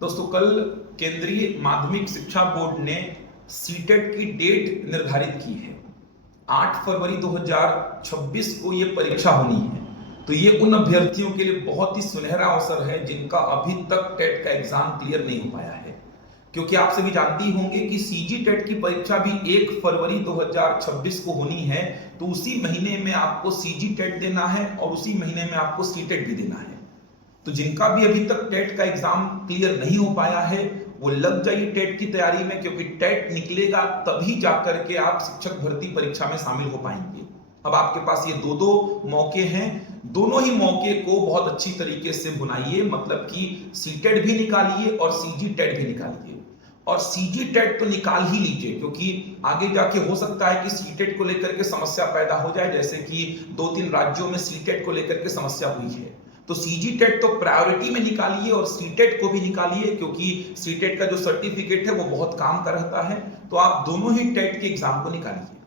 दोस्तों, कल केंद्रीय माध्यमिक शिक्षा बोर्ड ने सीटेट की डेट निर्धारित की है। 8 फरवरी 2026 को ये परीक्षा होनी है। तो ये उन अभ्यर्थियों के लिए बहुत ही सुनहरा अवसर है जिनका अभी तक टेट का एग्जाम क्लियर नहीं हो पाया है, क्योंकि आप सभी जानते ही होंगे कि सीजी टेट की परीक्षा भी 1 फरवरी 2026 को होनी है। तो उसी महीने में आपको सीजी टेट देना है और उसी महीने में आपको सीटेट भी देना है। तो जिनका भी अभी तक टेट का एग्जाम क्लियर नहीं हो पाया है, वो लग जाइए टेट की तैयारी में, क्योंकि टेट निकलेगा तभी जाकर के आप शिक्षक भर्ती परीक्षा में शामिल हो पाएंगे। अब आपके पास ये दो मौके हैं, दोनों ही मौके को बहुत अच्छी तरीके से बुनाइए, मतलब कि सीटेट भी निकालिए और सीजी टेट भी निकालिए। और सीजी टेट तो निकाल ही लीजिए, क्योंकि आगे जाके हो सकता है कि सीटेट को लेकर के समस्या पैदा हो जाए, जैसे कि 2-3 राज्यों में सीटेट को लेकर के समस्या हुई है। तो सीजी टेट तो प्रायोरिटी में निकालिए और सीटेट को भी निकालिए, क्योंकि सीटेट का जो सर्टिफिकेट है वो बहुत काम का रहता है। तो आप दोनों ही टेट के एग्जाम को निकालिए।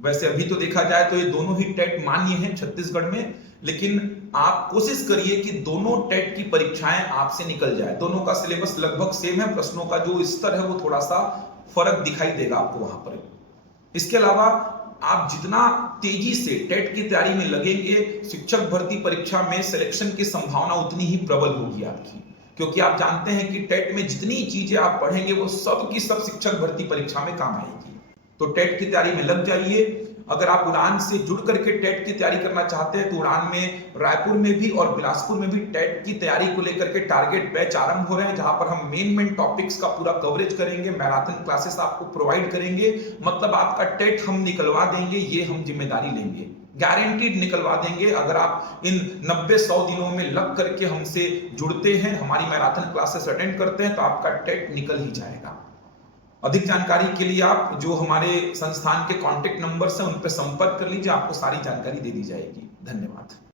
वैसे अभी तो देखा जाए तो ये दोनों ही टेट मान्य हैं छत्तीसगढ़ में, लेकिन आप कोशिश करिए कि दोनों टेट की परीक्षाएं आपसे निकल जाए। दोनों का सिलेबस लगभग सेम है, प्रश्नों का जो स्तर है वो थोड़ा सा फर्क दिखाई देगा आपको वहां पर। इसके अलावा आप जितना तेजी से टेट की तैयारी में लगेंगे, शिक्षक भर्ती परीक्षा में सिलेक्शन की संभावना उतनी ही प्रबल होगी आपकी, क्योंकि आप जानते हैं कि टेट में जितनी चीजें आप पढ़ेंगे वो सब की सब शिक्षक भर्ती परीक्षा में काम आएगी। तो टेट की तैयारी में लग जाइए। अगर आप उड़ान से जुड़ करके टेट की तैयारी करना चाहते हैं तो उड़ान में रायपुर में भी और बिलासपुर में भी टेट की तैयारी को लेकर के टारगेट बैच आरंभ हो रहे हैं, जहां पर हम मेन टॉपिक्स का पूरा कवरेज करेंगे, मैराथन क्लासेस आपको प्रोवाइड करेंगे। मतलब आपका टेट हम निकलवा देंगे, ये हम जिम्मेदारी लेंगे, गारंटीड निकलवा देंगे। अगर आप इन 90-100 दिनों में लग करके हमसे जुड़ते हैं, हमारी मैराथन क्लासेस अटेंड करते हैं, तो आपका टेट निकल ही जाएगा। अधिक जानकारी के लिए आप जो हमारे संस्थान के कांटेक्ट नंबर्स हैं उन पर संपर्क कर लीजिए, आपको सारी जानकारी दे दी जाएगी। धन्यवाद।